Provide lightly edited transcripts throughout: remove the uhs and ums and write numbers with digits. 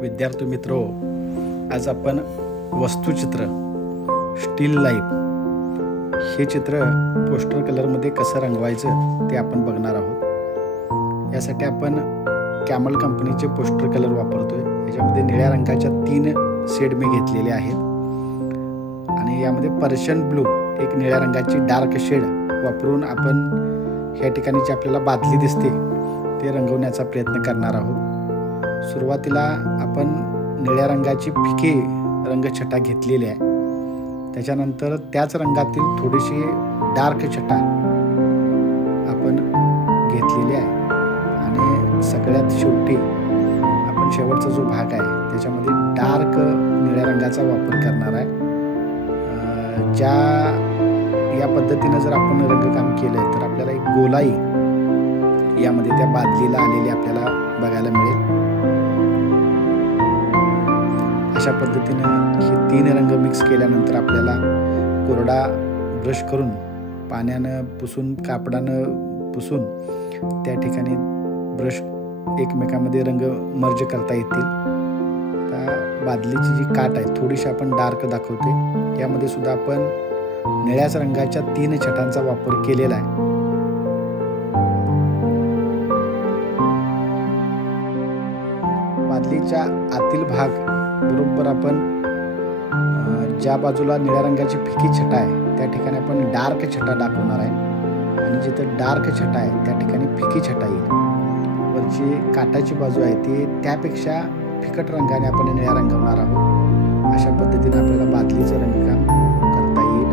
विद्यार्थी मित्रो, आज आपण वस्तुचित्र स्टील लाईफ हे चित्र पोस्टर कलरमध्ये कसं रंगवायचं ते आपण बघणार आहोत। यासाठी आपण कॅमल कंपनीचे पोस्टर कलर वापरतोय। याच्यामध्ये निळ्या रंगाच्या 3 शेड मी घेतलेले आहेत आणि यामध्ये पर्शियन ब्लू एक निळ्या रंगाची डार्क शेड वापरून आपण ह्या ठिकाणी जी आपल्याला बादली दिसते ते रंगवण्याचा प्रयत्न करणार आहोत। सुरुवातीला आपण निळ्या रंगाची फिकी रंगछटा घेतलेली आहे। त्याच्यानंतर त्याच रंगातील थोडीशी डार्क छटा आपण घेतलेली आहे आणि सगळ्यात शेवटी आपण शेवटचा जो भाग आहे त्याच्यामध्ये डार्क निळ्या रंगाचा वापर करणार आहे। या पद्धतीने जर आपण रंगकाम केलं तर आपल्याला एक गोलाई यामध्ये त्या बादलीला आलेली आपल्याला बघायला मिळेल। अशा पद्धतीनं हे 3 रंग मिक्स केल्यानंतर आपल्याला कोरडा ब्रश करून पाण्यानं पुसून कापडानं पुसून त्या ठिकाणी ब्रश एकमेकांमध्ये रंग मर्ज करता येतील। आता बादलीची जी काठ आहे थोडीशी आपण डार्क दाखवते। यामध्ये सुद्धा आपण निळ्याच रंगाच्या 3 छटांचा वापर केलेला आहे। बादलीच्या आतील भाग बरोबर आपण ज्या बाजूला निळ्या रंगाची फिकी छटा आहे त्या ठिकाणी आपण डार्क छटा दाखवणार आहे आणि जिथे डार्क छटा आहे त्या ठिकाणी फिकी छटा येईल। वरची काठाची बाजू आहे ती त्यापेक्षा फिकट रंगाने आपण निळ्या रंगवणार आहोत। अशा पद्धतीने आपल्याला बादलीचं रंगकाम करता येईल।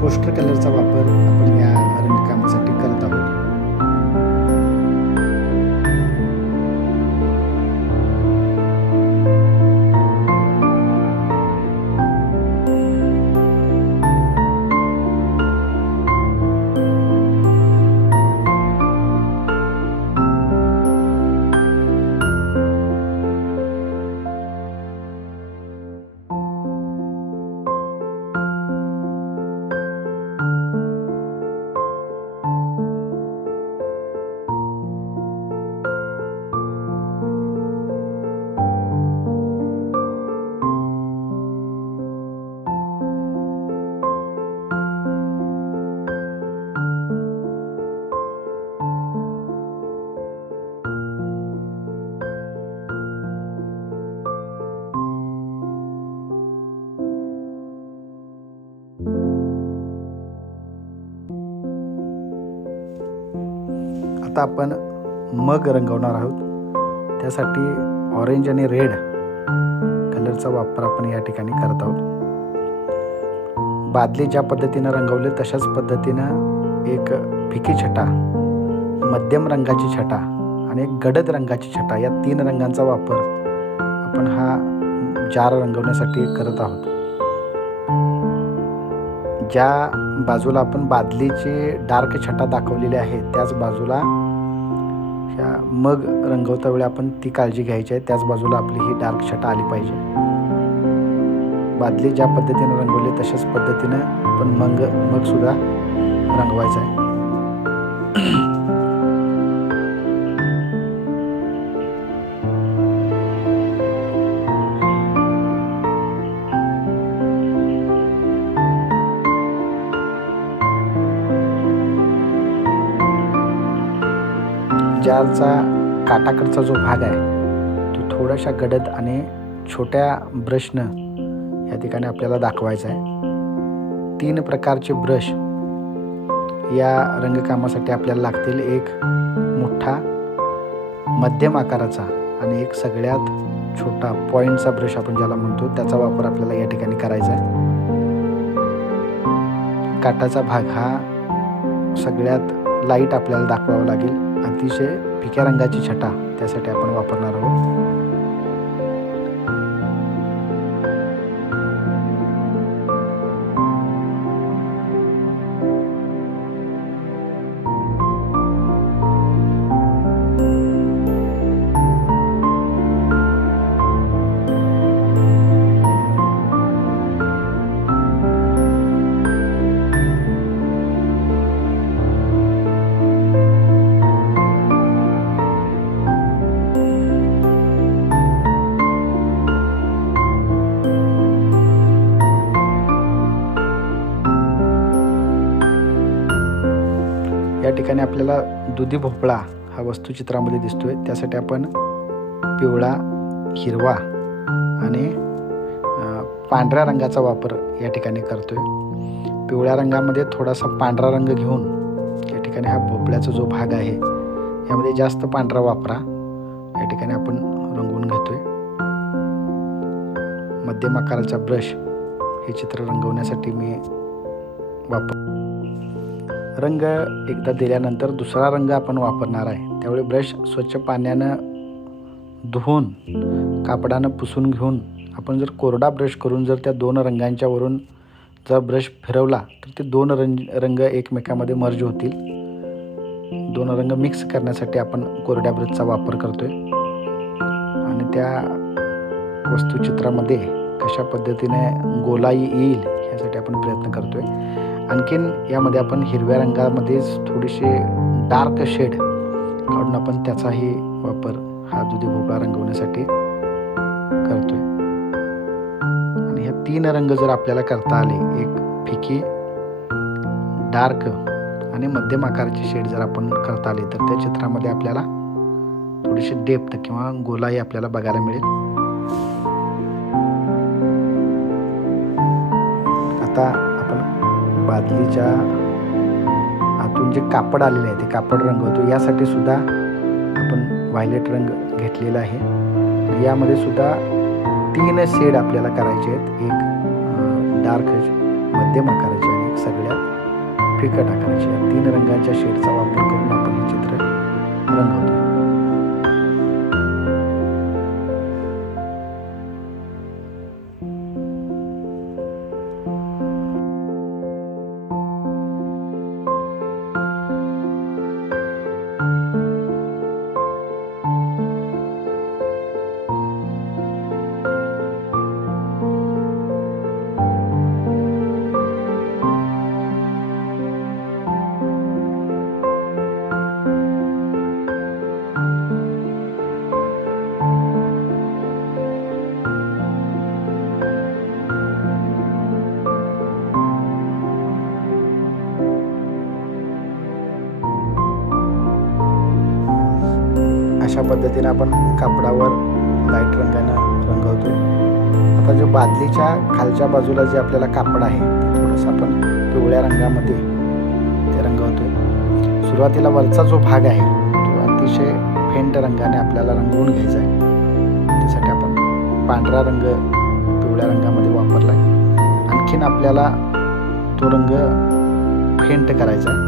पोस्टर कलरचा वापर आपण या रंगकामासाठी करत आहोत। आता आपण मग रंगवणार आहोत। त्यासाठी ऑरेंज आणि रेड कलरचा वापर आपण या ठिकाणी करत आहोत। बादली ज्या पद्धतीने रंगवले तशाच पद्धतीनं एक फिकी छटा, मध्यम रंगाची छटा आणि एक गडद रंगाची छटा या 3 रंगांचा वापर आपण हा जार रंगवण्यासाठी करत आहोत। ज्या बाजूला आपण बादलीची डार्क छटा दाखवलेली आहे त्याच बाजूला ह्या मग रंगवता वेळी आपण ती काळजी घ्यायची आहे। त्याच बाजूला आपली ही डार्क छटा आली पाहिजे। बादली ज्या पद्धतीने रंगवली तशाच पद्धतीनं आपण मग सुद्धा रंगवायचा आहे। जारचा काटाकडचा जो भाग आहे तो थोड्याशा गडद आणि छोट्या ब्रशनं या ठिकाणी आपल्याला दाखवायचा आहे। 3 प्रकारचे ब्रश या रंगकामासाठी आपल्याला लागतील। एक मोठा मध्यम आकाराचा आणि एक सगळ्यात छोटा पॉइंटचा ब्रश आपण ज्याला म्हणतो त्याचा वापर आपल्याला या ठिकाणी करायचा आहे। काटाचा भाग हा सगळ्यात लाईट आपल्याला दाखवावा लागेल। अतिशय फिक्या रंगाची छटा त्यासाठी आपण वापरणार आहोत। ठिकाणी आपल्याला दुधी भोपळा हा वस्तुचित्रामध्ये दिसतोय. त्यासाठी आपण पिवळा, हिरवा आणि पांढऱ्या रंगाचा वापर या ठिकाणी करतोय. पिवळ्या रंगामध्ये थोडासा पांढरा रंग घेऊन या ठिकाणी हा भोपळ्याचा जो भाग आहे यामध्ये जास्त पांढरा वापरा या ठिकाणी आपण रंगवून घेतोय. मध्यम आकाराचा ब्रश हे चित्र रंगवण्यासाठी मी रंग एकदा दिल्यानंतर दुसरा रंग आपण वापरणार आहे. त्यावेळी ब्रश स्वच्छ पाण्यानं धुवून कापडानं पुसून घेऊन आपण जर कोरडा ब्रश करून जर त्या दोन रंगांच्या वरून जर ब्रश फिरवला तर ते दोन रंग एकमेकांमध्ये मर्ज होतील. दोन रंग मिक्स करण्यासाठी आपण कोरड्या ब्रशचा वापर करतोय आणि त्या वस्तुचित्रामध्ये कशा पद्धतीने गोलाई येईल यासाठी आपण प्रयत्न करतोय. आणखीन यामध्ये आपण हिरव्या रंगामध्येच थोडीशी डार्क शेड काढून आपण त्याचाही वापर हा दुधी भोपळा रंगवण्यासाठी करतोय. आणि ह्या 3 रंग जर आपल्याला करता आले, एक फिकी, डार्क आणि मध्यम आकाराची शेड जर आपण करता आले तर त्या चित्रामध्ये आपल्याला थोडीशी डेप्थ किंवा गोलाई आपल्याला बघायला मिळेल. आता आपण बादलीच्या आतून जे कापड आलेले आहे ते कापड रंगवतो. यासाठी सुद्धा आपण व्हायलेट रंग घेतलेला आहे. यामध्ये सुद्धा 3 शेड आपल्याला करायचे आहेत. एक डार्क, मध्यम आकाराचे आणि एक सगळ्यात फिकट आकाराचे. या 3 रंगाच्या शेडचा वापर करून आपण हे चित्र रंगवतो. अशा पद्धतीने आपण कापडावर लाईट रंगानं रंगवतोय. आता जो बादलीच्या खालच्या बाजूला जे आपल्याला कापड आहे ते थोडंसं आपण पिवळ्या रंगामध्ये ते रंगवतोय. सुरुवातीला वरचा जो भाग आहे तो अतिशय फेंट रंगाने आपल्याला रंगवून घ्यायचा आहे. त्यासाठी आपण पांढरा रंग पिवळ्या रंगामध्ये वापरला आहे. आणखीन आपल्याला तो रंग फेंट करायचा आहे.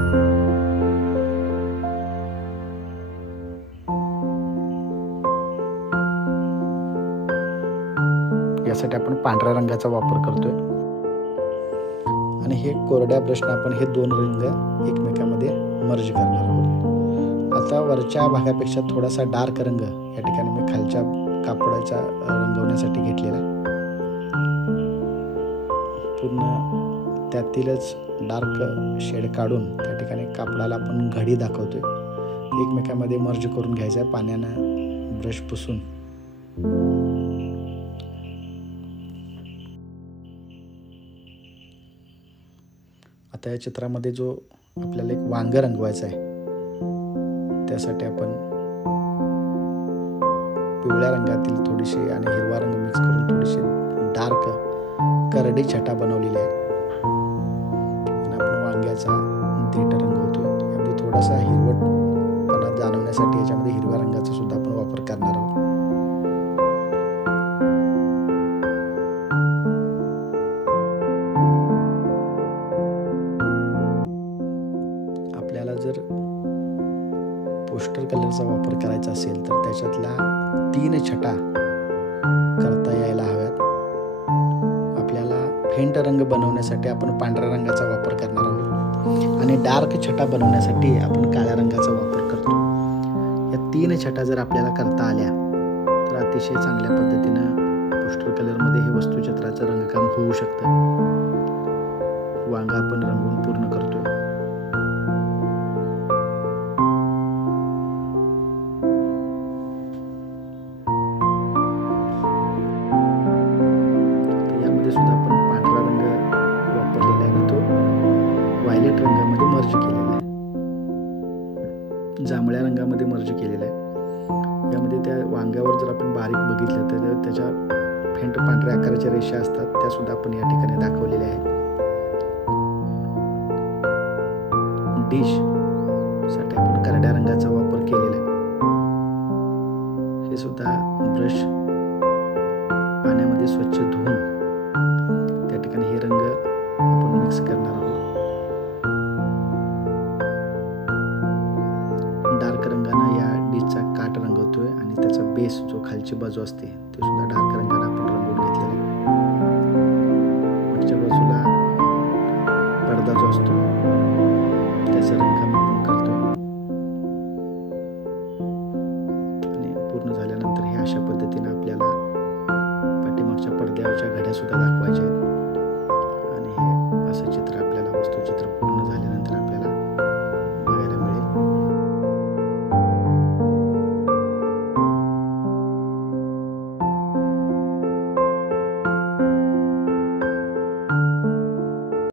यासाठी आपण पांढऱ्या रंगाचा वापर करतोय आणि हे कोरड्या ब्रशने आपण हे 2 रंग एकमेकांमध्ये मर्ज करणार आहोत. आता वरच्या भागापेक्षा थोडासा डार्क रंग या ठिकाणी मी खालच्या कापडाच्या रंगवण्यासाठी घेतलेला आहे. पूर्ण त्यातीलच डार्क शेड काढून त्या ठिकाणी कापडाला आपण घडी दाखवतोय. एकमेकांमध्ये मर्ज करून घ्यायचं आहे पाण्यानं ब्रश पुसून. आता या चित्रामध्ये जो आपल्याला एक वांग रंगवायचा आहे त्यासाठी आपण पिवळ्या रंगातील थोडीशी आणि हिरवा रंग मिक्स करून थोडीशी डार्क करडी छटा बनवलेली आहे आणि आपण वांग्याचा देठ रंगवतोय. यामध्ये थोडासा हिरवटपणा जाणवण्यासाठी याच्यामध्ये हिरव्या रंगाचा सुद्धा आपण वापर करणार आहोत. जर पोस्टर कलरचा वापर करायचा असेल तर त्याच्यातल्या 3 छटा करता यायला हव्यात. आपल्याला फेंट रंग बनवण्यासाठी आपण पांढऱ्या रंगाचा वापर करणार आहोत आणि डार्क छटा बनवण्यासाठी आपण काळ्या रंगाचा वापर करतो. या 3 छटा जर आपल्याला करता आल्या तर अतिशय चांगल्या पद्धतीनं पोस्टर कलरमध्ये हे वस्तुचित्राचं रंगकाम होऊ शकतं. वांगा आपण रंगवून पूर्ण करतोय. सुद्धा आपण पांढरा रंग वापरलेला आहे आणि तो व्हायलेट रंगामध्ये मर्ज केलेला आहे. डिशमध्ये मर्ज केलेला आहे. यामध्ये त्या वांग्यावर जर आपण बारीक बघितलं तर त्याच्या फेंट पांढऱ्या आकाराच्या रेषा असतात, त्या सुद्धा आपण या ठिकाणी दाखवलेल्या आहेत. डिश साठी आपण करड्या रंगाचा वापर केलेला आहे. हे सुद्धा ब्रश पाण्यामध्ये स्वच्छ धुवून त्या ठिकाणी हे रंग आपण मिक्स करणार आहोत. डार्क रंगाने या डिशचा काठ रंगवतोय आणि त्याचा बेस जो खालची बाजू असते ते सुद्धा डार्क रंगाने आपण रंगवून घेतलेला आहे. वरच्या बाजूला पडदा जो असतो त्याचा रंगकाम आपण करतोय आणि पूर्ण झाल्यानंतर हे अशा पद्धतीने आपल्याला पाठीमागच्या पडद्यावरच्या घड्या सुद्धा दाखवायच्या आहेत.